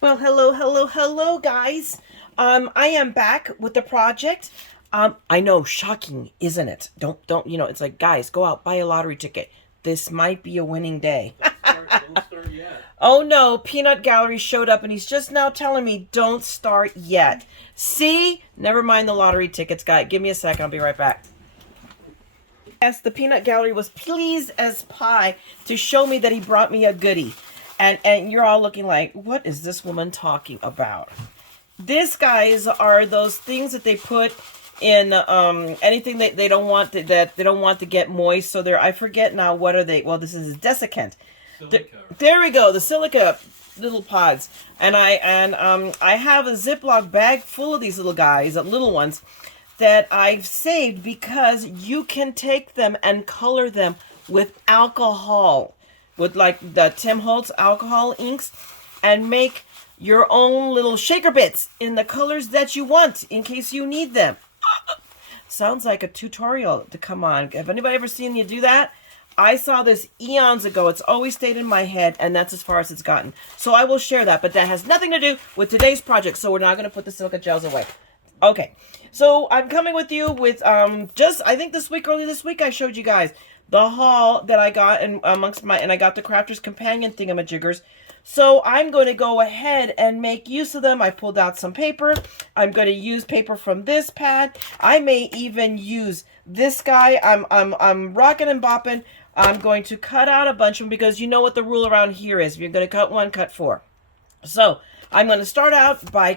Well, hello, hello, hello, guys. I am back with the project. I know, shocking, isn't it? Don't, it's like, guys, go out, buy a lottery ticket. This might be a winning day. Don't start yet. Oh no, Peanut Gallery showed up and he's just now telling me don't start yet. See? Never mind the lottery tickets, guy. Give me a second, I'll be right back. Yes, the Peanut Gallery was pleased as pie to show me that he brought me a goodie. And you're all looking like, what is this woman talking about? This, guys, are those things that they put in anything that they don't want that they don't want to get moist. So they're, I forget now, what are they? Well, this is desiccant. There we go, the silica little pods. And I have a Ziploc bag full of these little guys, little ones, that I've saved because you can take them and color them with alcohol, with like the Tim Holtz alcohol inks, and make your own little shaker bits in the colors that you want in case you need them. Sounds like a tutorial to come on. Have anybody ever seen you do that? I saw this eons ago. It's always stayed in my head, and that's as far as it's gotten. So I will share that, but that has nothing to do with today's project, so we're not going to put the silica gels away. Okay, so I'm coming with you with just, I think early this week, I showed you guys the haul that I got and I got the Crafter's Companion thingamajiggers. So I'm going to go ahead and make use of them. I pulled out some paper. I'm going to use paper from this pad. I may even use this guy. I'm rocking and bopping. I'm going to cut out a bunch of them because you know what the rule around here is. If you're going to cut one, cut four. So I'm going to start out by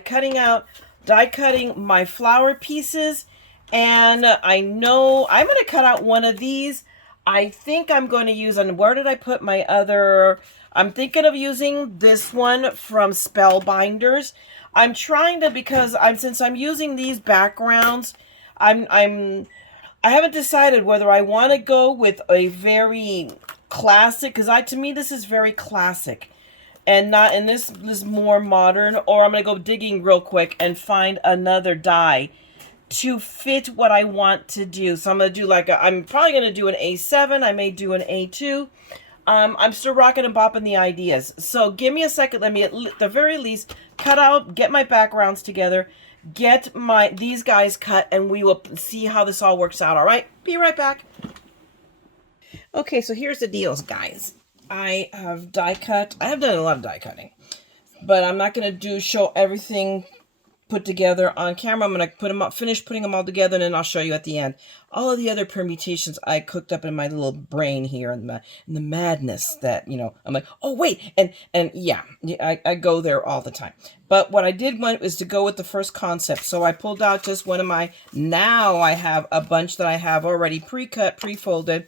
die cutting my flower pieces. And I know I'm going to cut out one of these. I think I'm going to use, and where did I put my other? I'm thinking of using this one from Spellbinders. I'm trying to, because since I'm using these backgrounds, I haven't decided whether I want to go with a very classic, because to me this is very classic, and not, and this is more modern, or I'm gonna go digging real quick and find another die to fit what I want to do. So I'm going to do I'm probably going to do an A7. I may do an A2. I'm still rocking and bopping the ideas. So give me a second. Let me at the very least get my backgrounds together, get these guys cut, and we will see how this all works out. All right? Be right back. Okay, so here's the deals, guys. I have die cut. I have done a lot of die cutting, but I'm not going to show everything put together on camera. I'm going to put them up, finish putting them all together, and then I'll show you at the end. All of the other permutations I cooked up in my little brain here, and the madness that, I'm like, oh wait, and yeah, I go there all the time. But what I did want was to go with the first concept. So I pulled out just one of now I have a bunch that I have already pre-cut, pre-folded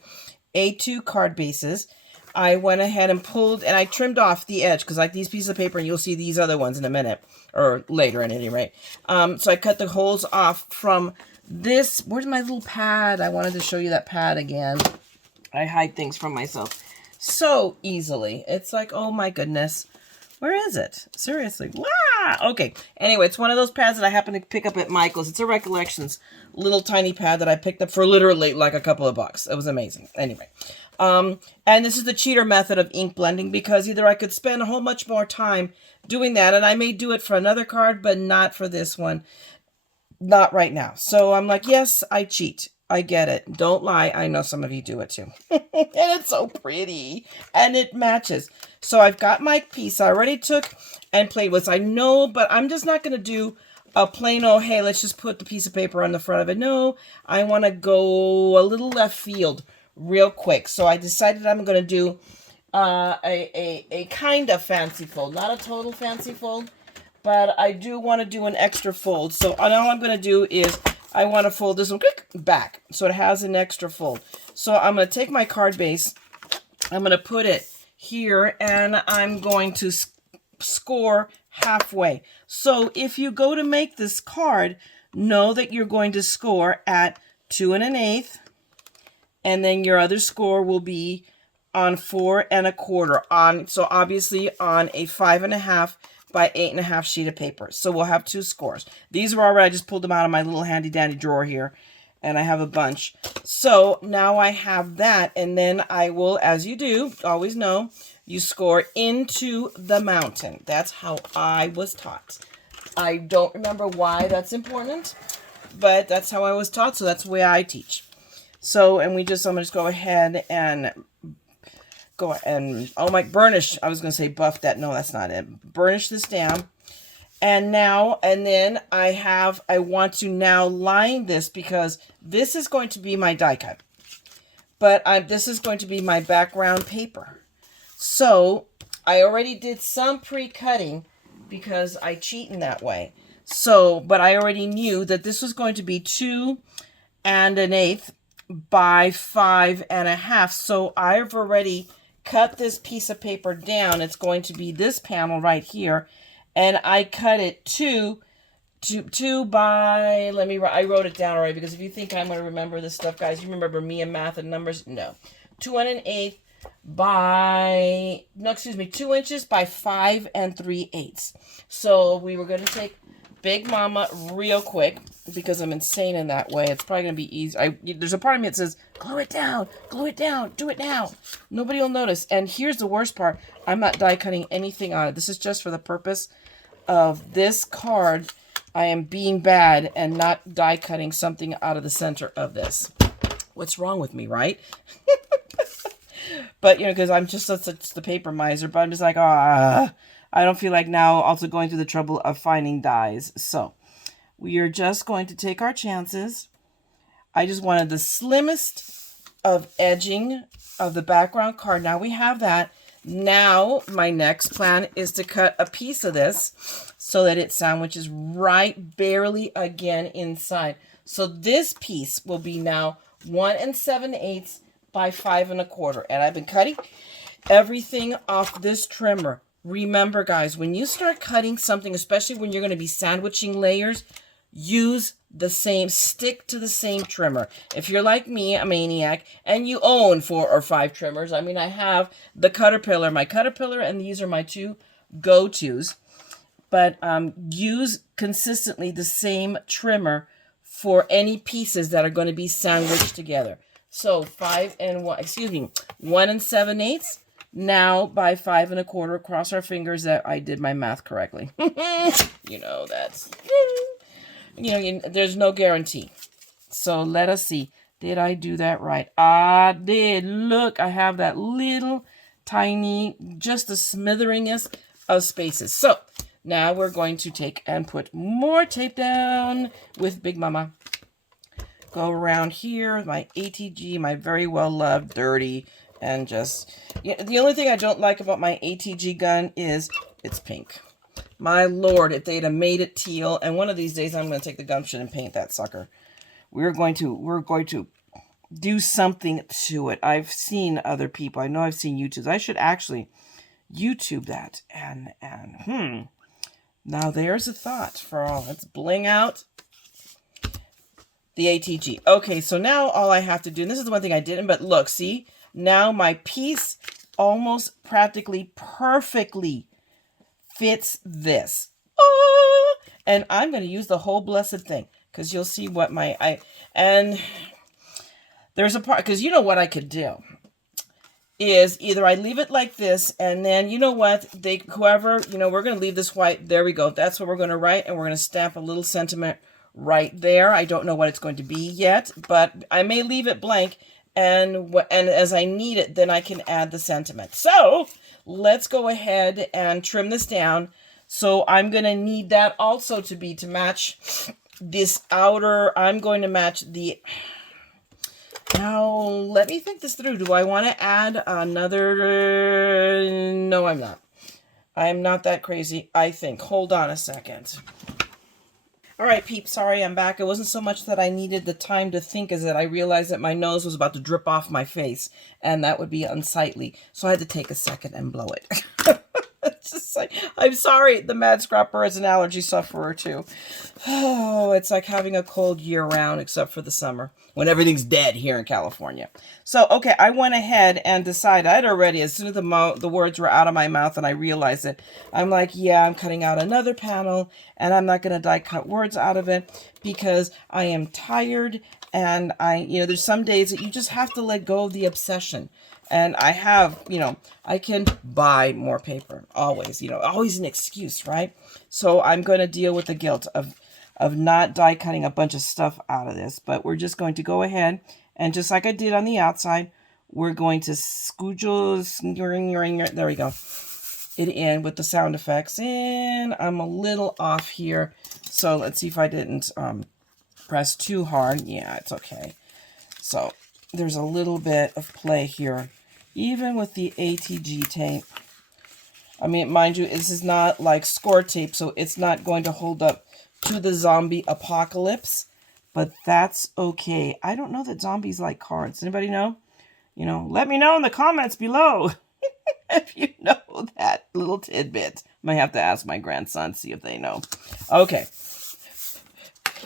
A2 card bases. I went ahead and pulled, and I trimmed off the edge, because like these pieces of paper, and you'll see these other ones in a minute, or later at any rate. So I cut the holes off from this. Where's my little pad? I wanted to show you that pad again. I hide things from myself so easily. It's like, oh my goodness. Where is it? Seriously. Wow. Okay. Anyway, it's one of those pads that I happened to pick up at Michael's. It's a Recollections little tiny pad that I picked up for literally like a couple of bucks. It was amazing. Anyway. And this is the cheater method of ink blending, because either I could spend a whole much more time doing that, and I may do it for another card, but not for this one. Not right now. So I'm like, yes, I cheat. I get it. Don't lie. I know some of you do it too. And it's so pretty. And it matches. So I've got my piece I already took and played with. I know, but I'm just not going to do a plain, oh, hey, let's just put the piece of paper on the front of it. No, I want to go a little left field real quick. So I decided I'm going to do a kind of fancy fold. Not a total fancy fold, but I do want to do an extra fold. So all I'm going to do is I want to fold this one back, so it has an extra fold. So I'm going to take my card base, I'm going to put it here, and I'm going to score halfway. So if you go to make this card, know that you're going to score at 2 1/8, and then your other score will be on 4 1/4, so obviously on a 5 1/2 by 8 1/2 sheet of paper. So we'll have 2 scores. These were already, I just pulled them out of my little handy dandy drawer here. and I have a bunch. So now I have that, and then I will, as you do, always know, you score into the mountain. That's how I was taught. I don't remember why that's important, but that's how I was taught, so that's the way I teach. So, and I'm gonna just go ahead and oh my, burnish. I was gonna say buff that. No, that's not it. Burnish this down. And then I want to now line this, because this is going to be my die cut. But this is going to be my background paper. So I already did some pre-cutting because I cheat in that way. So, but I already knew that this was going to be 2 1/8 by 5 1/2. So I've already cut this piece of paper down. It's going to be this panel right here. And I cut it two by, I wrote it down already, because if you think I'm going to remember this stuff, guys, you remember me and math and numbers? No. 2 1/8 by, no, excuse me, 2 inches by 5 3/8. So we were going to take Big Mama real quick, because I'm insane in that way. It's probably going to be easy. There's a part of me that says, glue it down, do it now. Nobody will notice. And here's the worst part. I'm not die cutting anything on it. This is just for the purpose of this card. I am being bad and not die cutting something out of the center of this. What's wrong with me, right? But, you know, because I'm just such the paper miser, but I'm just like, I don't feel like now also going through the trouble of finding dies. So we are just going to take our chances. I just wanted the slimmest of edging of the background card. Now we have that. Now my next plan is to cut a piece of this so that it sandwiches right barely again inside. So this piece will be now 1 7/8 by 5 1/4. And I've been cutting everything off this trimmer. Remember, guys, when you start cutting something, especially when you're going to be sandwiching layers, stick to the same trimmer. If you're like me, a maniac, and you own 4 or 5 trimmers, I mean, I have the Caterpillar, my Caterpillar, and these are my 2 go-tos. But use consistently the same trimmer for any pieces that are going to be sandwiched together. So 1 7/8. Now by 5 1/4, cross our fingers that I did my math correctly. You know, that's, there's no guarantee. So let us see. Did I do that right? I did. Look, I have that little tiny, just the smitheringest of spaces. So now we're going to take and put more tape down with Big Mama. Go around here, my ATG, my very well loved, dirty, and just, the only thing I don't like about my ATG gun is it's pink. My Lord, if they'd have made it teal, and one of these days I'm going to take the gumption and paint that sucker. We're going to do something to it. I've seen other people. I know I've seen YouTubes. I should actually YouTube that. And now there's a thought for all. Let's bling out the ATG. Okay, so now all I have to do, and this is the one thing I didn't, but look, see? Now my piece almost practically perfectly fits this. And I'm going to use the whole blessed thing, because you'll see what and there's a part, because you know what I could do is either I leave it like this, and then you know what, we're going to leave this white. There we go. That's what we're going to write, and we're going to stamp a little sentiment right there. I don't know what it's going to be yet, but I may leave it blank. And as I need it, then I can add the sentiment. So let's go ahead and trim this down. So I'm going to need that also to match this outer. I'm going to match the, now let me think this through. Do I want to add another? No, I'm not. I'm not that crazy, I think. Hold on a second. All right, peeps, sorry I'm back. It wasn't so much that I needed the time to think as that I realized that my nose was about to drip off my face, and that would be unsightly. So I had to take a second and blow it. It's just like, I'm sorry, the TheMaddScrapper is an allergy sufferer too. Oh, it's like having a cold year round except for the summer when everything's dead here in California. So, okay, I went ahead and decided, I'd already, as soon as the words were out of my mouth and I realized it, I'm like, yeah, I'm cutting out another panel and I'm not going to die cut words out of it because I am tired And there's some days that you just have to let go of the obsession. And I have, I can buy more paper, always, always an excuse, right? So I'm going to deal with the guilt of not die cutting a bunch of stuff out of this. But we're just going to go ahead and just like I did on the outside, we're going to there we go, it in with the sound effects. And I'm a little off here. So let's see if I didn't press too hard. Yeah, it's okay. So there's a little bit of play here, even with the ATG tape. I mean, mind you, this is not like score tape, so it's not going to hold up to the zombie apocalypse, but that's okay. I don't know that zombies like cards. Anybody know? Let me know in the comments below if you know that little tidbit. Might have to ask my grandson, see if they know. Okay.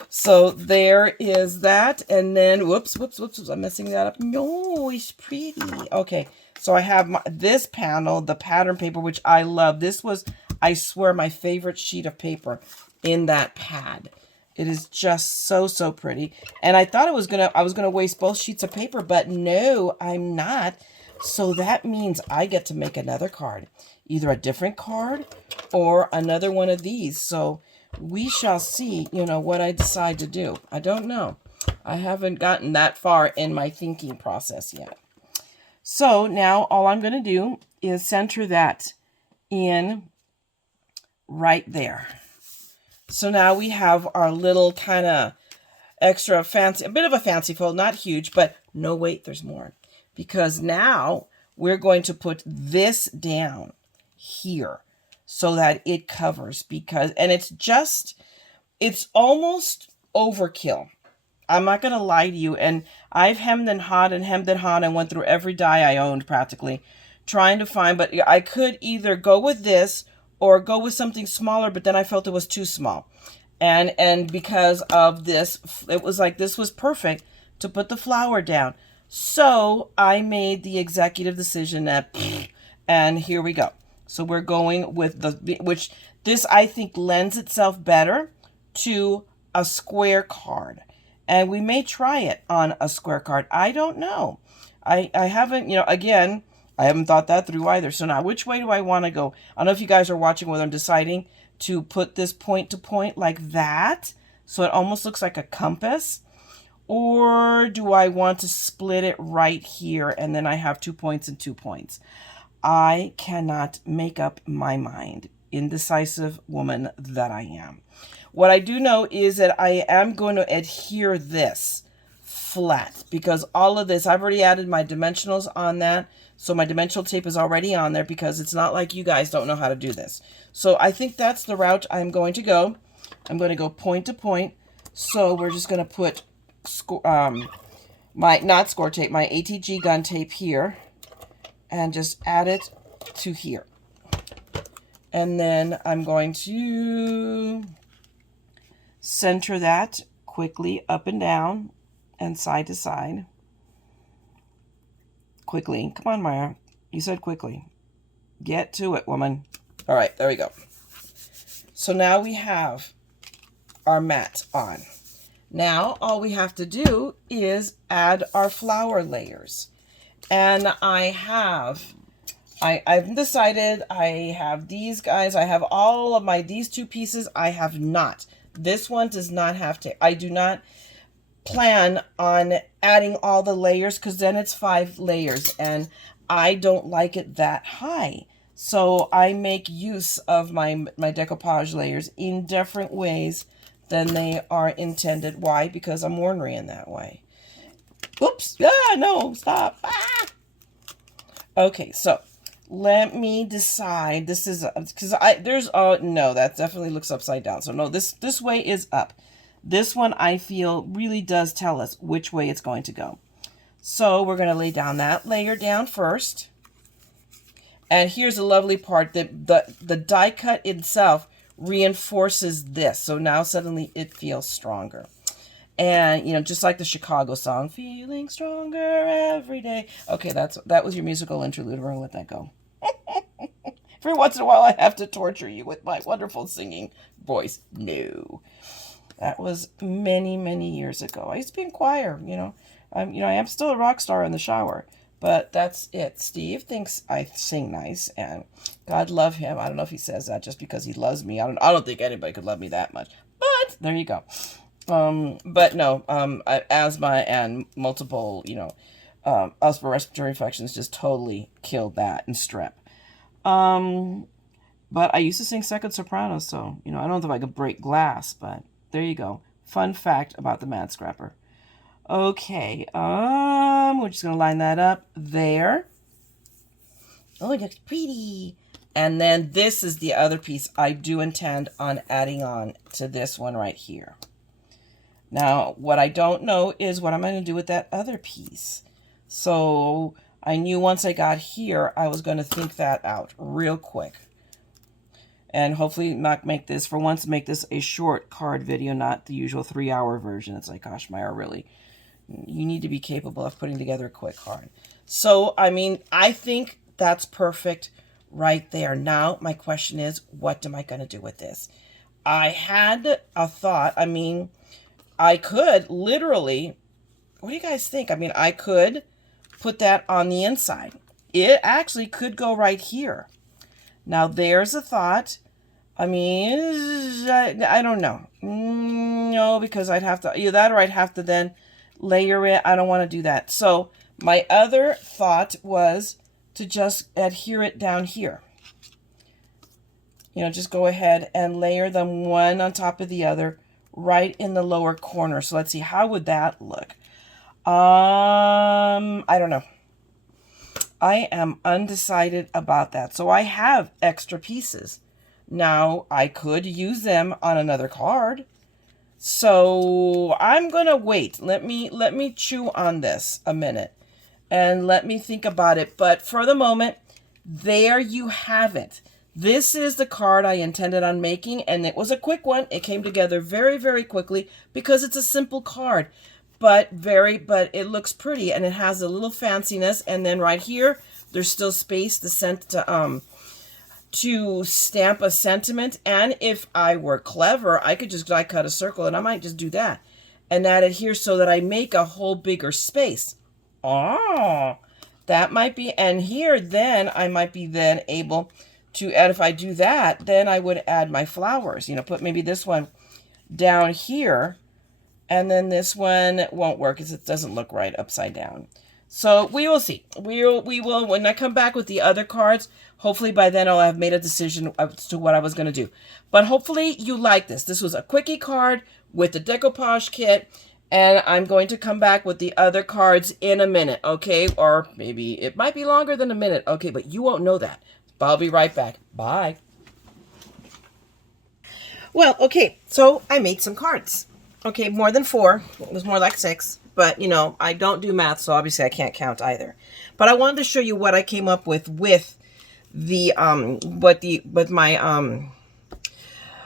So there is that. And then, whoops, I'm messing that up. No, it's pretty. Okay. So I have this panel, the pattern paper, which I love. This was, I swear, my favorite sheet of paper in that pad. It is just so, so pretty. And I thought I was gonna waste both sheets of paper, but no, I'm not. So that means I get to make another card, either a different card or another one of these. So we shall see, what I decide to do. I don't know. I haven't gotten that far in my thinking process yet. So now all I'm gonna do is center that in right there. So now we have our little kind of extra fancy, a bit of a fancy fold, not huge, but no, wait, there's more. Because now we're going to put this down here so that it covers and it's almost overkill. I'm not going to lie to you. And I've hemmed and hawed and went through every die I owned practically trying to find, but I could either go with this or go with something smaller, but then I felt it was too small. And because of this, it was like this was perfect to put the flower down. So I made the executive decision that, and here we go. So we're going with which this I think lends itself better to a square card. And we may try it on a square card. I don't know. I haven't, again, I haven't thought that through either. So now, which way do I want to go? I don't know if you guys are watching whether I'm deciding to put this point to point like that, so it almost looks like a compass, or do I want to split it right here and then I have 2 points and 2 points? I cannot make up my mind. Indecisive woman that I am. What I do know is that I am going to adhere this flat because all of this, I've already added my dimensionals on that. So my dimensional tape is already on there because it's not like you guys don't know how to do this. So I think that's the route I'm going to go. I'm going to go point to point. So we're just going to put my ATG gun tape here and just add it to here. And then I'm going to center that quickly up and down and side to side. Quickly. Come on, Mayra. You said quickly. Get to it, woman. All right, there we go. So now we have our mat on. Now all we have to do is add our flower layers. And I've decided I have these guys. I have all of these two pieces. I have not. This one does not have to. I do not plan on adding all the layers because then it's 5 layers and I don't like it that high. So I make use of my decoupage layers in different ways than they are intended. Why? Because I'm ornery in that way. Oops. Ah, no, stop. Ah. Okay, so let me decide. This is because no, that definitely looks upside down. So no, this way is up. This one I feel really does tell us which way it's going to go. So we're going to lay down that layer down first. And here's a lovely part that the die cut itself reinforces this. So now suddenly it feels stronger. And, just like the Chicago song, feeling stronger every day. Okay, that was your musical interlude. We're going to let that go. Every once in a while, I have to torture you with my wonderful singing voice. No. That was many, many years ago. I used to be in choir, you know. I am still a rock star in the shower. But that's it. Steve thinks I sing nice, and God love him. I don't know if he says that just because he loves me. I don't think anybody could love me that much. But there you go. But no, asthma and multiple, upper respiratory infections just totally killed that, and strep. But I used to sing second soprano, so, I don't know if I could break glass, but there you go. Fun fact about the TheMaddScrapper. Okay, we're just going to line that up there. Oh, it looks pretty. And then this is the other piece I do intend on adding on to this one right here. Now, what I don't know is what I'm going to do with that other piece. So I knew once I got here, I was going to think that out real quick. And hopefully not make this, for once, make this a short card video, not the usual 3-hour version. It's like, gosh, Mayra, really? You need to be capable of putting together a quick card. So, I mean, I think that's perfect right there. Now, my question is, what am I going to do with this? I had a thought. I mean, I could literally, what do you guys think? I mean, I could put that on the inside. It actually could go right here. Now, there's a thought. I mean, I don't know. No, because I'd have to, either that or I'd have to then layer it. I don't want to do that. So my other thought was to just adhere it down here. Just go ahead and layer them one on top of the other right in the lower corner. So let's see, how would that look? I don't know. I am undecided about that. So I have extra pieces. Now I could use them on another card. So I'm going to wait. Let me chew on this a minute and let me think about it. But for the moment, there you have it. This is the card I intended on making, and it was a quick one. It came together very, very quickly because it's a simple card, but it looks pretty, and it has a little fanciness. And then right here, there's still space to stamp a sentiment. And if I were clever, I could just die cut a circle, and I might just do that and add it here so that I make a whole bigger space. Oh, that might be, and here then I might be then able to add, if I do that, then I would add my flowers, put maybe this one down here, and then this one won't work because it doesn't look right upside down. So we will see. We will, when I come back with the other cards, hopefully by then I'll have made a decision as to what I was going to do. But hopefully you like this. This was a quickie card with the decoupage kit, and I'm going to come back with the other cards in a minute, okay? Or maybe it might be longer than a minute, okay? But you won't know that. But I'll be right back. Bye. Well, okay, so I made some cards. Okay, more than 4. It was more like 6. But, I don't do math, so obviously I can't count either. But I wanted to show you what I came up with the,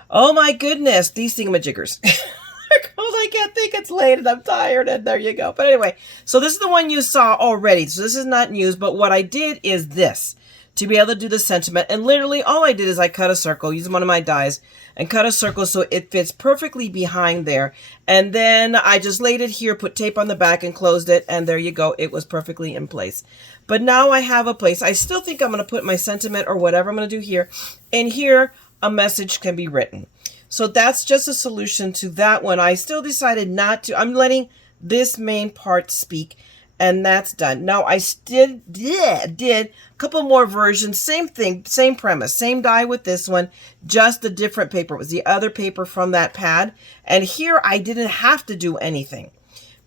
oh my goodness, these thingamajiggers. Because I can't think, it's late and I'm tired, and there you go. But anyway, so this is the one you saw already. So this is not news, but what I did is this. To be able to do the sentiment, and literally all I did is I cut a circle, using one of my dies, and cut a circle so it fits perfectly behind there. And then I just laid it here, put tape on the back, and closed it, and there you go. It was perfectly in place. But now I have a place. I still think I'm going to put my sentiment or whatever I'm going to do here, and here a message can be written. So that's just a solution to that one. I still decided not to. I'm letting this main part speak. And that's done. Now, I still did a couple more versions. Same thing, same premise, same die with this one, just a different paper. It was the other paper from that pad. And here, I didn't have to do anything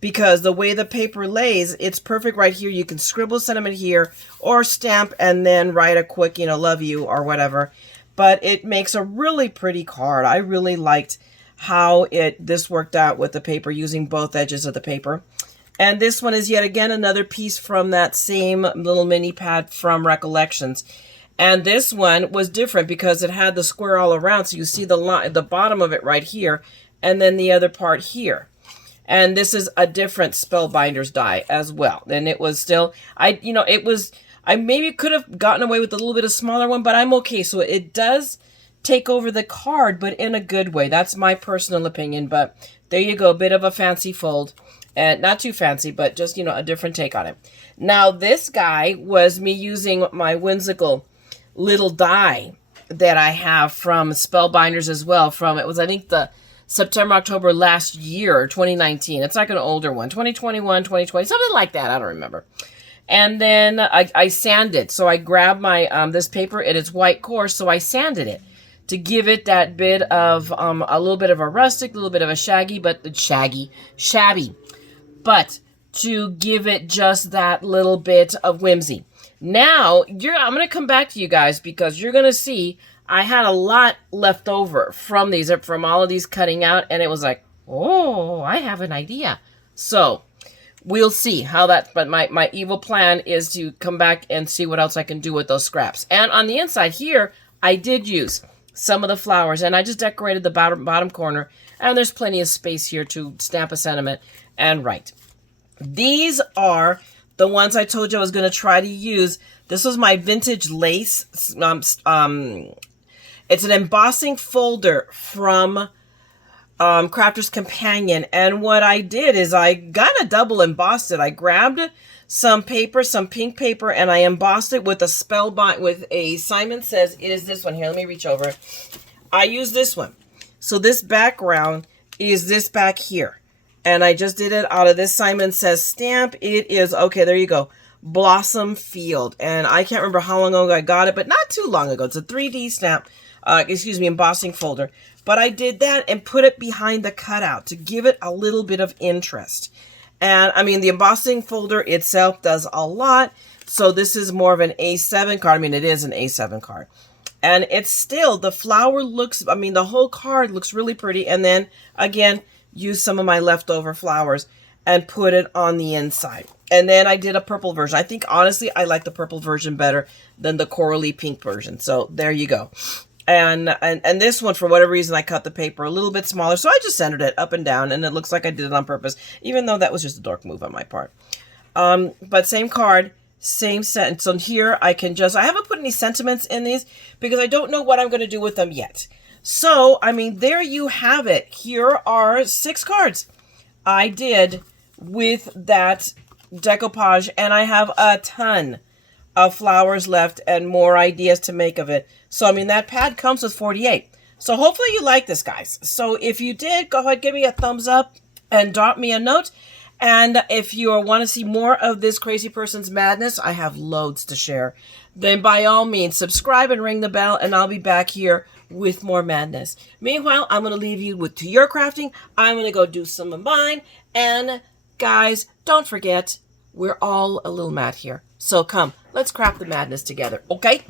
because the way the paper lays, it's perfect right here. You can scribble sentiment here or stamp and then write a quick, love you or whatever. But it makes a really pretty card. I really liked how this worked out with the paper using both edges of the paper. And this one is yet again another piece from that same little mini pad from Recollections. And this one was different because it had the square all around. So you see the bottom of it right here, and then the other part here. And this is a different Spellbinders die as well. And it was still, I maybe could have gotten away with a little bit of smaller one, but I'm okay. So it does take over the card, but in a good way. That's my personal opinion, but there you go. A bit of a fancy fold. And not too fancy, but just, you know, a different take on it. Now, this guy was me using my whimsical little die that I have from Spellbinders as well. From, it was, I think, the September, October last year, 2019. It's like an older one, 2021, 2020, something like that. I don't remember. And then I sanded. So I grabbed my this paper, and it's white coarse, so I sanded it to give it that bit of a little bit of a rustic, a little bit of a shabby, but to give it just that little bit of whimsy. Now, I'm going to come back to you guys because you're going to see I had a lot left over from these, from all of these cutting out, and it was like, oh, I have an idea. So we'll see how that, but my evil plan is to come back and see what else I can do with those scraps. And on the inside here, I did use some of the flowers, and I just decorated the bottom corner, and there's plenty of space here to stamp a sentiment and write. These are the ones I told you I was going to try to use. This was my vintage lace. It's an embossing folder from Crafter's Companion. And what I did is I got a double embossed it. I grabbed some paper, some pink paper, and I embossed it with a spellbind, with a Simon Says. It is this one here. Let me reach over. I use this one. So this background is this back here. And I just did it out of this Simon Says stamp. It is, okay, there you go. Blossom Field. And I can't remember how long ago I got it, but not too long ago. It's a 3D stamp, embossing folder. But I did that and put it behind the cutout to give it a little bit of interest. And I mean, the embossing folder itself does a lot. So this is more of an A7 card. I mean, it is an A7 card. And it's still, the flower looks, I mean, the whole card looks really pretty. And then, again, use some of my leftover flowers and put it on the inside. And then I did a purple version. I think, honestly, I like the purple version better than the corally pink version. So there you go. And this one, for whatever reason, I cut the paper a little bit smaller. So I just centered it up and down, and it looks like I did it on purpose, even though that was just a dork move on my part. But same card, same sentence. So here I can just, I haven't put any sentiments in these because I don't know what I'm going to do with them yet. So, I mean, there you have it. Here are 6 cards I did with that decoupage, and I have a ton of flowers left and more ideas to make of it. So, I mean, that pad comes with 48. So, hopefully you like this, guys. So, if you did, go ahead, give me a thumbs up and drop me a note. And if you want to see more of this crazy person's madness, I have loads to share. Then, by all means, subscribe and ring the bell, and I'll be back here with more madness. Meanwhile, I'm going to leave you to your crafting. I'm going to go do some of mine. And guys, don't forget, we're all a little mad here. So come, let's craft the madness together, okay?